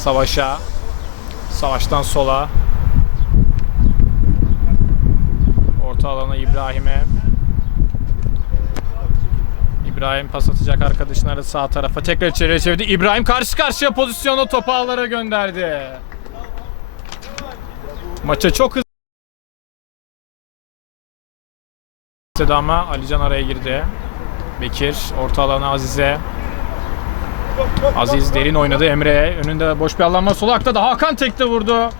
Savaş'a. Savaştan sola. Orta alana İbrahim'e. İbrahim pas atacak arkadaşları sağ tarafa. Tekrar içeriye çevirdi. İbrahim karşı karşıya pozisyonu topu ağlara gönderdi. Maça çok hızlı istedi ama Alican araya girdi. Bekir orta alana Aziz'e. Aziz derin oynadı Emre'ye. Önünde boş bir alan var. Sol da Hakan tekte vurdu.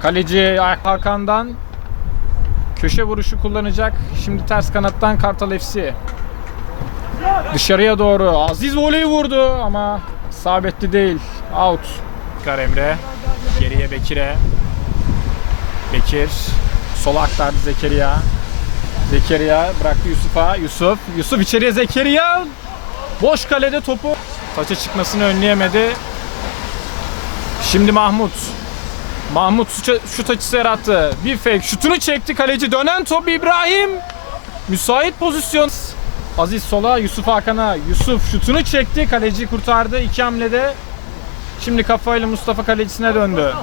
Kaleci Hakan'dan köşe vuruşu kullanacak. Şimdi ters kanattan Kartal FC. Dışarıya doğru. Aziz voleyi vurdu ama sabitli değil. Out. Tekrar Emre. Geriye Bekir'e. Bekir. Sola aktardı Zekeriya. Zekeriya bıraktı Yusuf'a. Yusuf. Yusuf içeriye Zekeriya. Boş kalede topu. Taça çıkmasını önleyemedi. Şimdi Mahmut. Mahmut şut, açısı yarattı. Bir fake. Şutunu çekti kaleci. Dönen top İbrahim. Müsait pozisyon. Aziz sola, Yusuf Hakan'a. Yusuf şutunu çekti. Kaleci kurtardı iki hamlede. Şimdi kafayla Mustafa kalecisine döndü.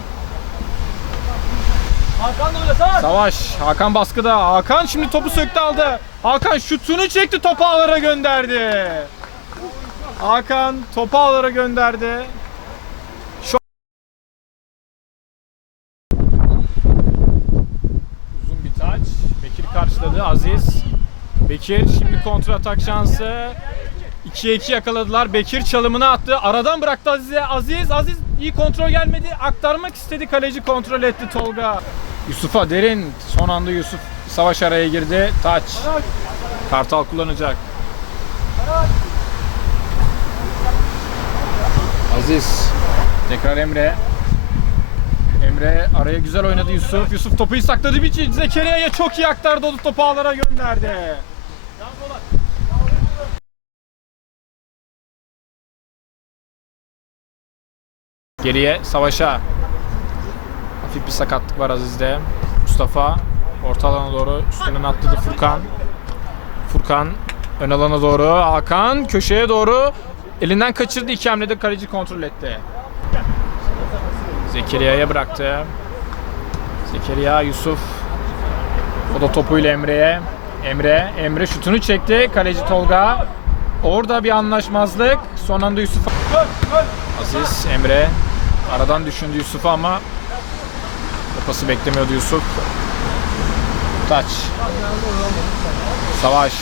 Savaş. Hakan baskıda. Hakan şimdi topu söktü aldı. Hakan şutunu çekti topu ağlara gönderdi. Hakan topu ağlara gönderdi. Şu Uzun bir taç. Bekir karşıladı. Aziz. Bekir şimdi kontra atak şansı. 2'ye 2 yakaladılar. Bekir çalımını attı. Aradan bıraktı Aziz'e. Aziz, Aziz iyi kontrol gelmedi. Aktarmak istedi. Kaleci kontrol etti Tolga. Yusuf'a derin. Son anda Yusuf savaş araya girdi. Taç. Kartal kullanacak. Aziz. Tekrar Emre. Emre araya güzel oynadı Yusuf. Yusuf topu sakladı bir. Zekeriya'ya çok iyi aktardı. O da topu ağlara gönderdi. Geriye savaşa. Hafif bir sakatlık var Aziz'de. Mustafa orta alana doğru üstünden atladı Furkan. Furkan ön alana doğru. Hakan köşeye doğru elinden kaçırdı. iki hamlede kaleci kontrol etti. Zekeriya'ya bıraktı. Zekeriya Yusuf. O da topuyla Emre'ye. Emre, Emre şutunu çekti. Kaleci Tolga. Orada bir anlaşmazlık. Son anda Yusuf. Aziz, Emre. Aradan düşündü Yusuf'u ama o pası beklemiyordu Yusuf. Taç. Savaş.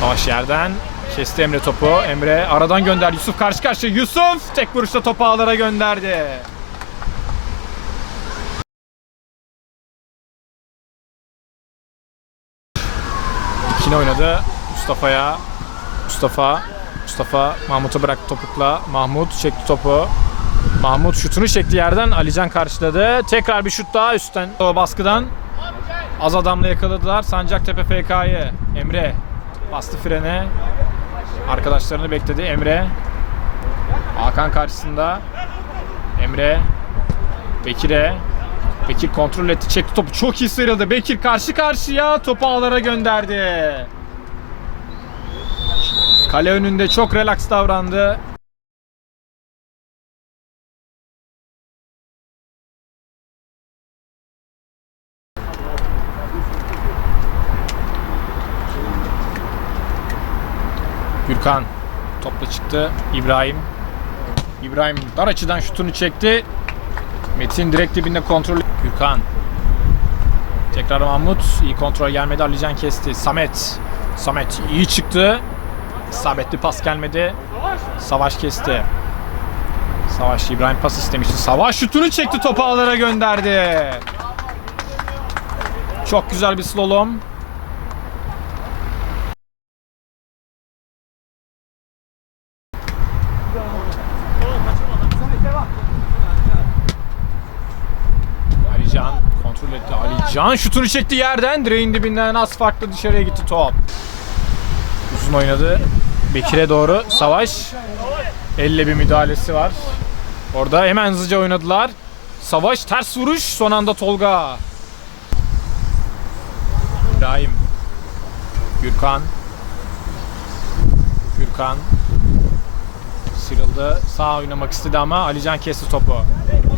Savaş yerden. Kesti Emre topu. Emre aradan gönderdi. Yusuf karşı karşıya. Yusuf tek vuruşta topu ağlara gönderdi. İkini oynadı. Mustafa'ya. Mustafa. Mustafa Mahmut'a bıraktı topukla. Mahmut çekti topu. Mahmut şutunu çekti yerden. Alican karşıladı. Tekrar bir şut daha üstten. O baskıdan. Az adamla yakaladılar. Sancaktepe FK'yı. Emre bastı frene. Arkadaşlarını bekledi. Emre. Hakan karşısında. Emre. Bekir'e. Bekir kontrol etti. Çekti topu. Çok iyi sıyrıldı. Bekir karşı karşıya. Topu ağlara gönderdi. Kale önünde çok relax davrandı. Gürkan topla çıktı. İbrahim. İbrahim dar açıdan şutunu çekti. Metin direkt dibinde kontrol. Gürkan. Tekrar Mahmut. iyi kontrol gelmedi. Alican kesti. Samet. Samet iyi çıktı. İsabetli pas gelmedi. Savaş kesti. Savaş İbrahim pas istemişti. Savaş şutunu çekti topu ağlara gönderdi. Çok güzel bir slalom. Alican kontrol Alican şutunu çekti yerden. Direğin dibinden az farklı dışarıya gitti top. Uzun oynadı. Bekir'e doğru Savaş. Elle bir müdahalesi var. Orada hemen hızlıca oynadılar. Savaş ters vuruş. Son anda Tolga. İbrahim. Gürkan. Gürkan. Sıyrıldı. Sağ oynamak istedi ama Alican kesti topu.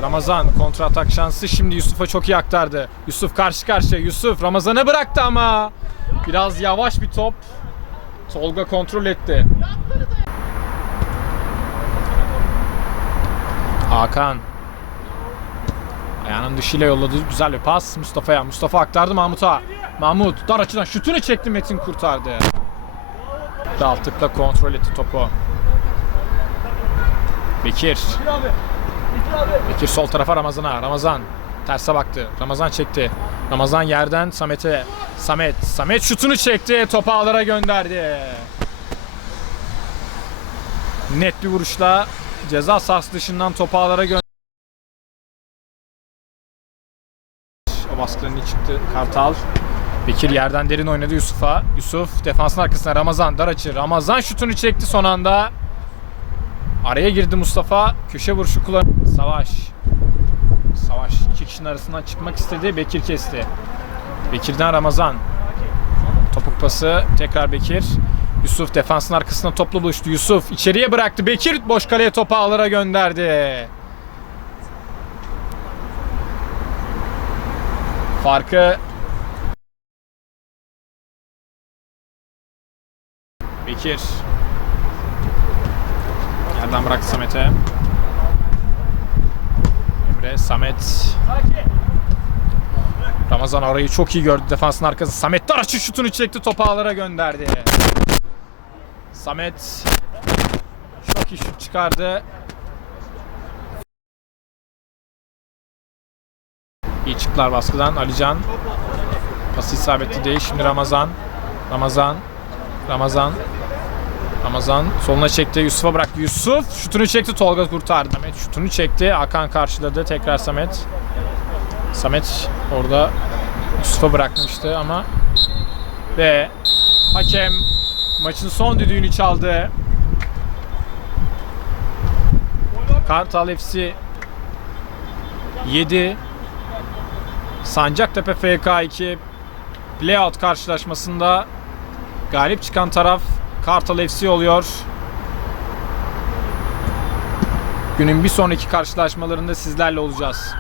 Ramazan kontra atak şansı şimdi Yusuf'a çok iyi aktardı. Yusuf karşı karşıya. Yusuf Ramazan'a bıraktı ama biraz yavaş bir top. Tolga kontrol etti. Hakan Ayağının dışıyla yolladı. Güzel bir pas Mustafa'ya. Mustafa aktardı Mahmut'a. Mahmut dar açıdan şutunu çekti Metin kurtardı. Daltıkla kontrol etti topu. Bekir. Bekir sol tarafa Ramazan'a. Ramazan terse baktı. Ramazan çekti. Ramazan yerden Samet'e. Samet. Samet şutunu çekti. Topu ağlara gönderdi. Net bir vuruşla ceza sahası dışından topu ağlara gönderdi. O baskıların iyi çıktı Kartal. Bekir yerden derin oynadı Yusuf'a. Yusuf defansın arkasına Ramazan dar açı. Ramazan şutunu çekti son anda. Araya girdi Mustafa. Köşe vuruşu kullan. Savaş. Savaş iki kişinin arasından çıkmak istedi. Bekir kesti. Bekir'den Ramazan. Topuk pası. Tekrar Bekir. Yusuf defansın arkasına toplu buluştu. Yusuf içeriye bıraktı. Bekir boş kaleye topu ağlara gönderdi. Farkı Bekir Yerden bıraktı Samet'e. Emre, Samet. Ramazan orayı çok iyi gördü defansın arkası. Samet Daraç'ı şutunu çekti topu ağlara gönderdi. Samet Çok iyi şut çıkardı. İyi çıktılar baskıdan. Alican Pası isabetli değil. Şimdi Ramazan. Ramazan. Ramazan Ramazan soluna çekti Yusuf'a bıraktı. Yusuf şutunu çekti Tolga kurtardı. Samet şutunu çekti Hakan karşıladı. Tekrar Samet. Samet orada Yusuf'a bırakmıştı ama ve hakem maçın son düdüğünü çaldı. Kartal FC 7 Sancaktepe FK 2 playout karşılaşmasında galip çıkan taraf Kartal FC oluyor. Günün bir sonraki karşılaşmalarında sizlerle olacağız.